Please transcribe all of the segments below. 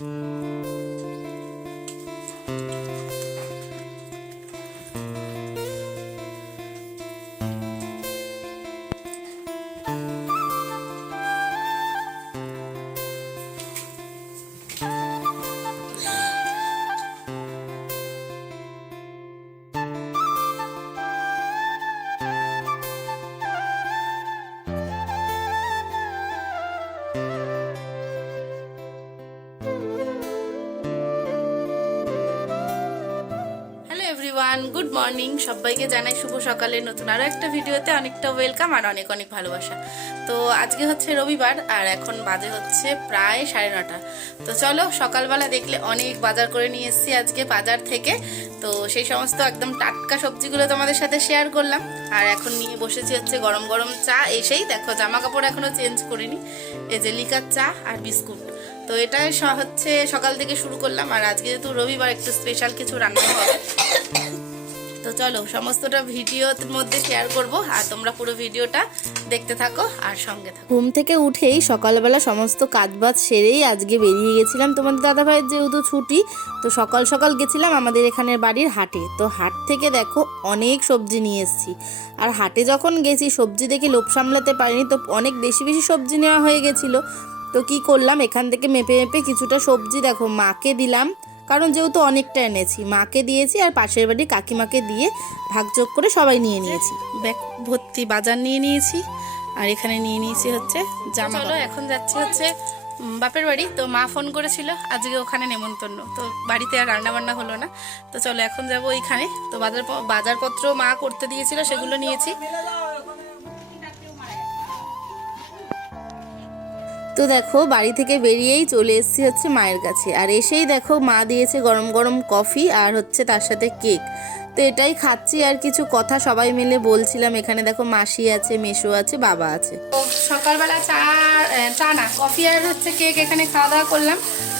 Mm. you. Everyone good morning সবাইকে জানাই শুভ সকালে। নতুন আরও একটা ভিডিওতে অনেকটা ওয়েলকাম আর অনেক অনেক ভালোবাসা। তো আজকে হচ্ছে রবিবার আর এখন বাজে হচ্ছে প্রায় সাড়ে নটা। তো চলো সকালবেলা দেখলে অনেক বাজার করে নিয়ে এসেছি আজকে বাজার থেকে। তো সেই সমস্ত একদম টাটকা সবজিগুলো তোমাদের সাথে শেয়ার করলাম। আর এখন নিয়ে বসেছি হচ্ছে গরম গরম চা। এসেই দেখো জামা কাপড় এখনও চেঞ্জ করিনি। এই যে লিকার চা আর বিস্কুট। তো এটাই স- হচ্ছে সকাল থেকে শুরু করলাম, আর আজকে যেহেতু রবিবার, একটু স্পেশাল কিছু রান্না হবে। তো চলো, সমস্তটা ভিডিওর মধ্যে শেয়ার করব, আর তোমরা পুরো ভিডিওটা দেখতে থাকো আর সঙ্গে থাকো। ঘুম থেকে উঠেই সকালবেলা সমস্ত কাজবাজ সেরেই আজকে বেরিয়ে গেছিলাম। তোমাদের দাদাভাইয়ের যেহেতু ছুটি, তো সকাল সকাল গেছিলাম আমাদের এখানের বাড়ির হাটে। তো হাট থেকে দেখো অনেক সবজি নিয়ে এসেছি। আর হাটে যখন গেছি, সবজি দেখে লোভ সামলাতে পারিনি, তো অনেক বেশি বেশি সবজি নেওয়া হয়ে গেছিল। তো কি করলাম? এখান থেকে মেপে মেপে কিছুটা সবজি দেখো মাকে দিলাম। কারণ যেহেতু অনেকটা এনেছি মাকে দিয়েছি আর পাশের বাড়ি কাকিমাকে দিয়ে ভাগযোগ করে সবাই নিয়ে নিয়েছি। ব্যাগ ভর্তি বাজার নিয়ে নিয়েছি। আর এখানে নিয়ে নিয়েছি হচ্ছে জামা চলো এখন যাচ্ছি হচ্ছে বাপের বাড়ি। তো মা ফোন করেছিল আজকে ওখানে নেমন্তন্ন। তো বাড়িতে আর রান্না বান্না হলো না। তো চলো এখন যাব ওইখানে। তো বাজার প- বাজারপত্র মা করতে দিয়েছিল সেগুলো নিয়েছি। তো দেখো, বাড়ি থেকে বেরিয়েই চলে এসেছি হচ্ছে মায়ের কাছে। আর এসেই দেখো, মা দিয়েছে গরম গরম কফি আর হচ্ছে তার সাথে কেক। তো এটাই খাচ্ছি আর কিছু কথা সবাই মিলে বলছিলাম। এখানে দেখো মাসি আছে মেশো আছে, বাবা আছে। সকালবেলা চা চা না, কফি আর হচ্ছে কেক এখানে খাওয়া দাওয়া করলাম।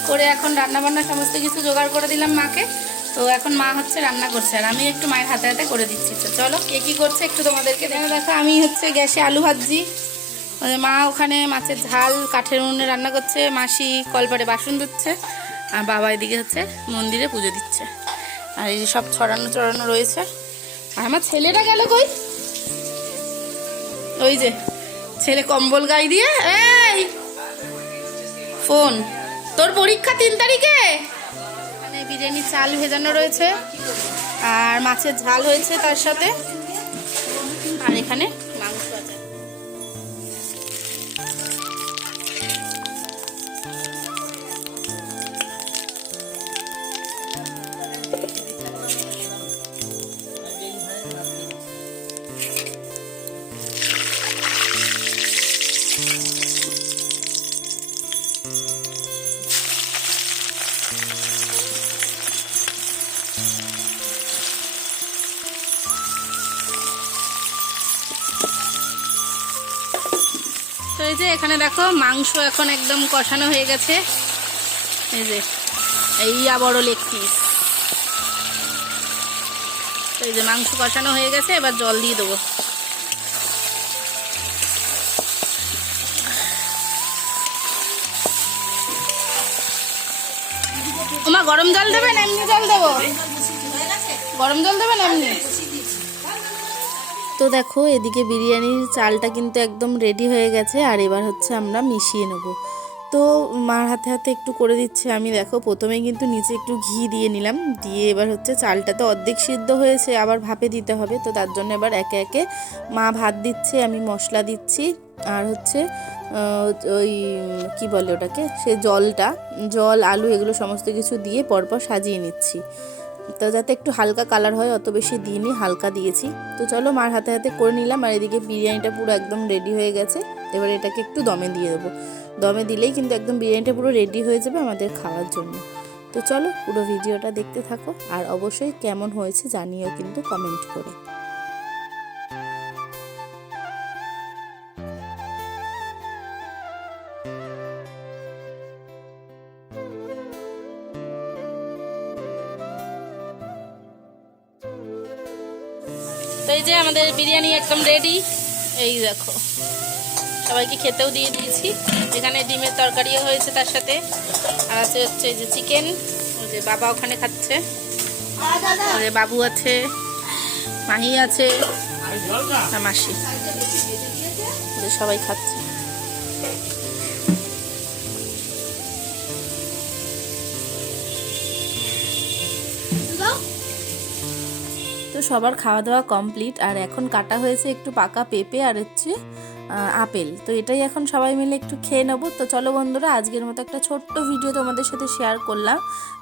করে এখন রান্না বান্না সমস্ত কিছু জোগাড় করে দিলাম মাকে। তো এখন মা হচ্ছে রান্না করছে আর আমি একটু মায়ের হাতে হাতে করে দিচ্ছি। তো চলো, কে কী করছে একটু তোমাদেরকে দেখো। দেখো, আমি হচ্ছে গ্যাসে আলু ওই মা ওখানে মাছের ঝাল, কাঠের উনুনে রান্না করছে, মাসি কলপারে বাসন ধুচ্ছে, আর বাবা এদিকে হচ্ছে মন্দিরে পুজো দিচ্ছে। আর এই সব ছড়ানো চড়ানো রয়েছে। আর আমার ছেলেটা গেল কই? ওই যে, ছেলে কম্বল গায়ে দিয়ে, এই! ফোন। তোর পরীক্ষা তিন তারিখে? মানে বিরিয়ানি, চাল ভেজানো রয়েছে। আর মাছের ঝাল হয়েছে তার সাথে। আর এখানে তো এই যে এখানে দেখো মাংস এখন একদম কষানো হয়ে গেছে। এই যে, এই বড় লেগ পিস। এই যে মাংস কষানো হয়ে গেছে, এবার জল দিয়ে দেবো। ওমা গরম জল দেবেন? এমনি জল দেবো। গরম জল দেবেন এমনি? তো দেখো, এদিকে বিরিয়ানির চালটা কিন্তু একদম রেডি হয়ে গেছে, আর এবার হচ্ছে আমরা মিশিয়ে নেব। তো মার হাতে হাতে একটু করে দিচ্ছে। আমি দেখো প্রথমে কিন্তু নিচে একটু ঘি দিয়ে নিলাম। দিয়ে এবার হচ্ছে চালটা তো অর্ধেক সিদ্ধ হয়েছে, আবার ভাপে দিতে হবে। তো তার জন্য এবার একে একে মা ভাত দিচ্ছে, আমি মশলা দিচ্ছি। আর হচ্ছে ওই কি বলে ওটাকে? সে জলটা, জল, আলু এগুলো সমস্ত কিছু দিয়ে পরপর সাজিয়ে নিচ্ছি। তো যাতে একটু হালকা কালার হয়, অত বেশি দিনই হালকা দিয়েছি। তো চলো মার হাতে হাতে করে নিলাম, আর এদিকে বিরিয়ানিটা পুরো একদম রেডি হয়ে গেছে। এবার এটাকে একটু দমে দিয়ে দেবো। দমে দিলেই কিন্তু একদম বিরিয়ানিটা পুরো রেডি হয়ে যাবে আমাদের খাওয়ার জন্য। তো চলো পুরো ভিডিওটা দেখতে থাকো, আর অবশ্যই কেমন হয়েছে জানিও কিন্তু কমেন্ট করে। তো এই যে আমাদের বিরিয়ানি একদম রেডি এই দেখো। সবাইকে খেতেও দিয়ে দিয়েছি। এখানে ডিমের তরকারিও হয়েছে তার সাথে। আর আছে হচ্ছে এই যে চিকেন ওই যে বাবা ওখানে খাচ্ছে। ওই বাবু আছে। মাহি আছে। মাসি। সবাই খাচ্ছে। তো সবার খাওয়া দাওয়া কমপ্লিট। আর এখন কাটা হয়েছে একটু পাকা পেঁপে আর হচ্ছে আপেল। তো এটাই এখন সবাই মিলে একটু খেয়ে নেব। তো চলো বন্ধুরা, আজকের মতো একটা ছোট্ট ভিডিও তোমাদের সাথে শেয়ার করলাম।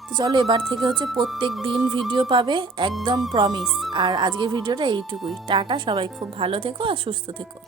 তো চলো এবার থেকে হচ্ছে প্রত্যেক দিন ভিডিও পাবে, একদম প্রমিস আর আজকের ভিডিওটা এইটুকুই। টাটা, সবাই খুব ভালো থেকো আর সুস্থ থেকো।